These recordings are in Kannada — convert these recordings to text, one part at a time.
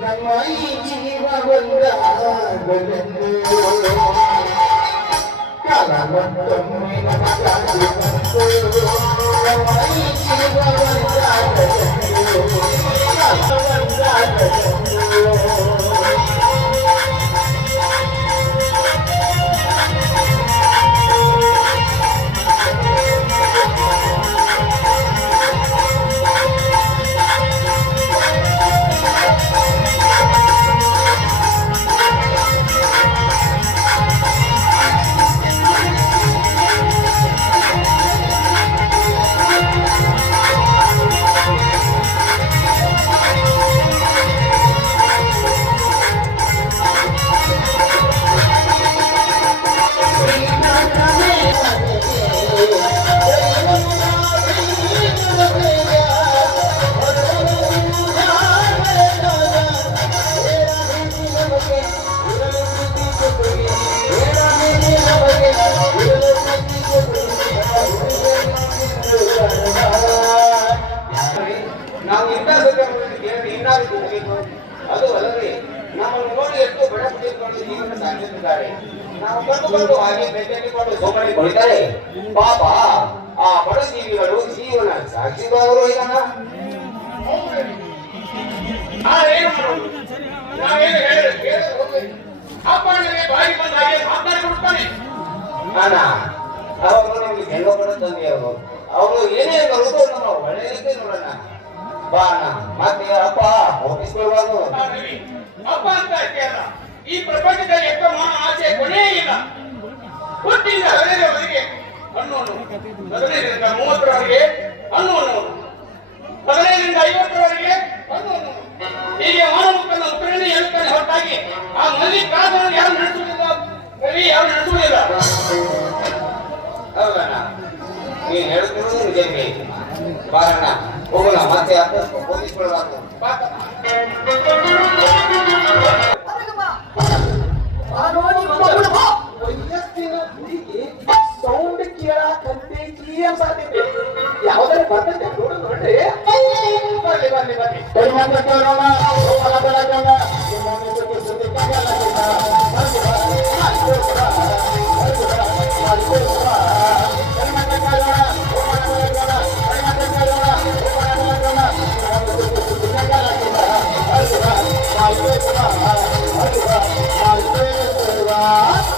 ನಮ್ಮ ಜೀವ ಬಂದು ಕಾಲ ಮತ್ತೊಮ್ಮೆ ನಮಗಾಗಿ ಬಂತು ನಮ್ಮ ಜೀವ ಬಂದಾಗ ಕಾಲ ಬಂದಾಗ ನಾವು ಇನ್ನಾಗಬೇಕಾಗಿ ಇನ್ನಾಗಬೇಕು ಅದು ಅಲ್ಲದೆ ನಮ್ಮನ್ನು ನೋಡಿ ಎಷ್ಟು ಬಡ ಜೀವನ ನಾವು ಕಂಡುಕೊಂಡು ಹಾಗೆ ಭೇಟಿಕೊಂಡು ಸೋಮಣಿ ಕೊಡಿದ್ದಾರೆ ಪಾಪ ಆ ಬಡಜೀವಿಗಳು ಜೀವನ ಸಾಗಿಸಿದವರು ಇದನ್ನ ಅವರು ನಿಮ್ಗೆ ಹೆಣ್ಣು ಕೊಡುತ್ತೆ ಅವರು ಏನೇ ಬರುತ್ತೋ ನಾವು ಒಳ್ಳೆ ರೀತಿ ನೋಡೋಣ ಬಾ ಮತ್ತೆ ಅಪ್ಪ ಹೋಗಿಸ್ಕೊಳ್ಬಾರ್ದು ಅಪ್ಪ ಅಂತ ಕೇಳ ಈ ಪ್ರಪಂಚದಲ್ಲಿ ಎಂತ ಮಾನ ಆಸೆ ಕೊನೆಯೇ ಇಲ್ಲ. ಹುಟ್ಟಿಂದ ಹದಿನೈದರವರೆಗೆ ಹನ್ನೊಂದು, ಹದಿನೈದರಿಂದ ಮೂವತ್ತರವರೆಗೆ ಹನ್ನೊಂದು. ಹದಿನೈದರಿಂದ ಐವತ್ತರವರೆಗೆ ಹನ್ನೊಂದು. ಹೀಗೆ ಮಾನವಕ್ಕನ್ನ ಉಕ್ರೇನೆ ಹೇಳ್ತಾನೆ ಹೊರತಾಗಿ ಆ ಮಲ್ಲಿ ಯಾರು ನಡೆಸುವುದಿಲ್ಲ? ರವಿ ಯಾರು ನಡೆಸುವುದಿಲ್ಲ? ನೀನ್ ಹೇಳ್ತಿರೋದು ನಿಜಂಗೆ ಬಾರಣ್ಣ, ಹೋಗೋಣ. ಮತ್ತೆ ಯಾಕೆ ಹೋಗಿಸ್ಕೊಳ್ಬಾರ್ದು ಸಿಎಂ ಸರ್ ಯಾವ್ದಾರು ಬರ್ತದೆ ನೋಡೋದು ನೋಡ್ರಿ ಬರ್ಲಿ ಬರ್ಲಿ ಬರ್ಲಿ ಕೈ ಮಾತ್ರ ಫಲ ಬೆಳಕಲ್ಲ Thank you.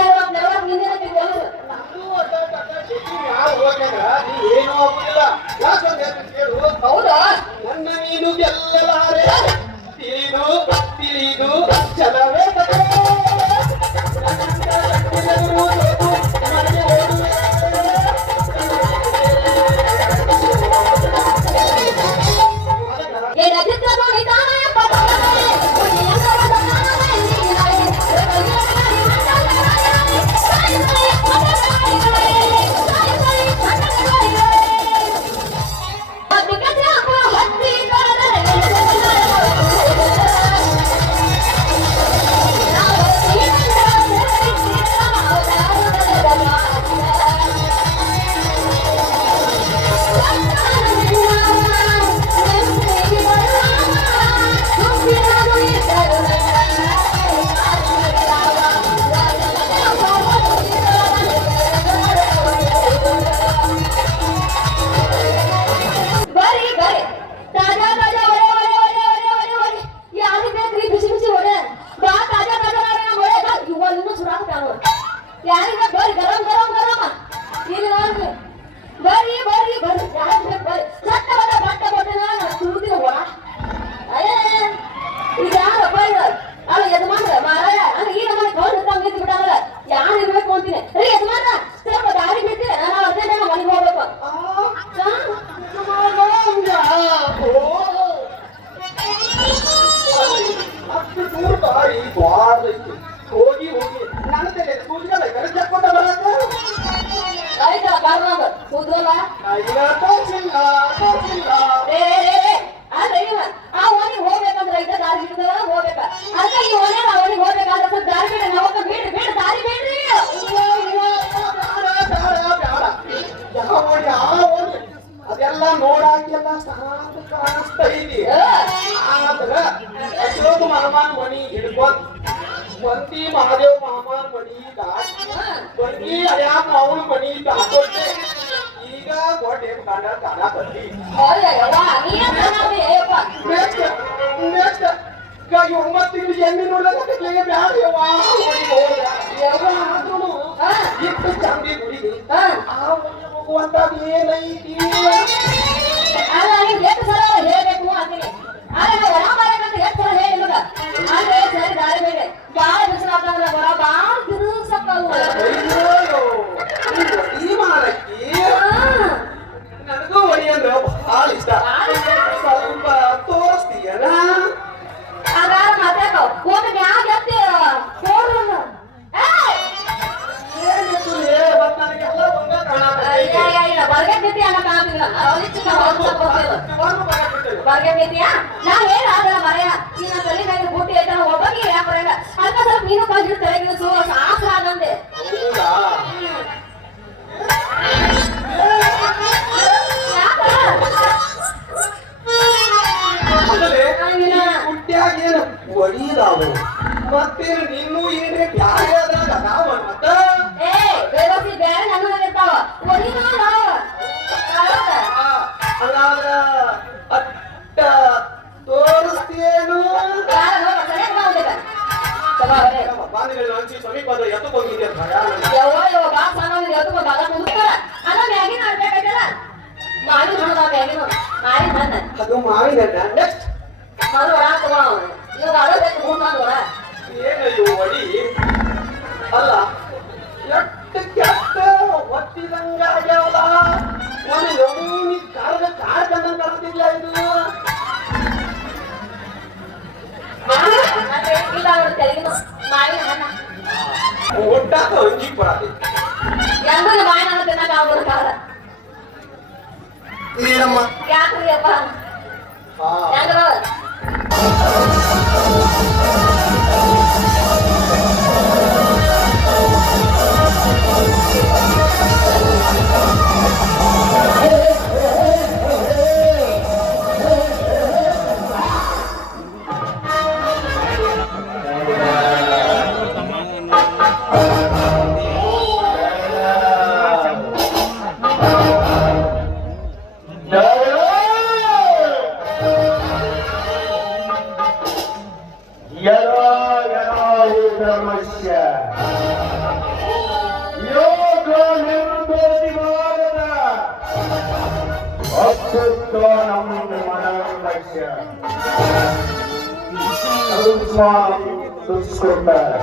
ಎಲ್ಲ ನೋಡಾಕೆಲ್ಲ ಕಾಂತ ಕಾಣಿಸ್ತಾ ಇದಿ ಆದ್ರ ಅಶೋಕ ಮಹಮಾನ್ ಮಣಿ ಹಿಡ್ಕೊಂಡ್ ಮಂತಿ ಮಹಾದೇವ್ ಮಹಮಾನ್ ಮಣಿ ಮಂತಿ ಅರ್ಯಾಮ್ ಮಾವನ ಮಣಿ ಹಾಕೊಂಡೆ ಈಗ ಕೊಟ್ಟೆ ಕಾಣ ಕಾಣ ಬರ್ತಿ ನೆಕ್ಸ್ಟ್ ನೆಕ್ಸ್ಟ್ ಈಗ ಈ ಒಂಬತ್ತು ತಿಂಗಳು ಎಣ್ಣೆ ನೋಡ್ಲಿಕ್ಕೆ ಬ್ಯಾಡ ಯವ್ವಾ ಯವ್ವಾ ಆದ್ರೂ ಇಟ್ಟು ಚಂದಿ ಗುಡಿ ಆ કોતા બી નહીં ಭಾಗ್ಯವೇತಿಯ ನಾ ಏನಾಗಲ್ಲ ಮರೆಯ. ನಿನ್ನ ತಲೆ ನನ್ನ ಬುಟ್ಟಿ ಐತ ಒಬ್ಬಗೆ ಯಾಕೆ ಬರಂಗ ಅಲ್ಪ ಸ್ವಲ್ಪ ನೀನು ಬಂದು ತಲೆಗಿನ ಸೋ ಆಸರ ಆಗಂದೆ ನೀನು ಏನೇ ಬ್ಯಾರೆ ಅತ್ತ ಏನು ಬಾಂಧಗಳು ಹಂಚಿ ಸಮೀಪ ಎತ್ತುಕೊಂಡಿದ್ದೆ ಅದು ಮಾವಿನ ನೆಕ್ಸ್ಟ್ ಏನಯ್ಯೋ ಅಡಿ ಅಲ್ಲ ಎಷ್ಟು ಕೆಟ್ಟ ಒತ್ತಿದಂಗ ಆಗ್ಯಾವಲ್ಲ? ಒಂದು ಯೋಗಿ ಕಾರದ ಕಾರ್ 个方，好，两个人。ಭಾಗ್ಯ ಸೂಚಿಸಿಕೊಡ್ತಾರೆ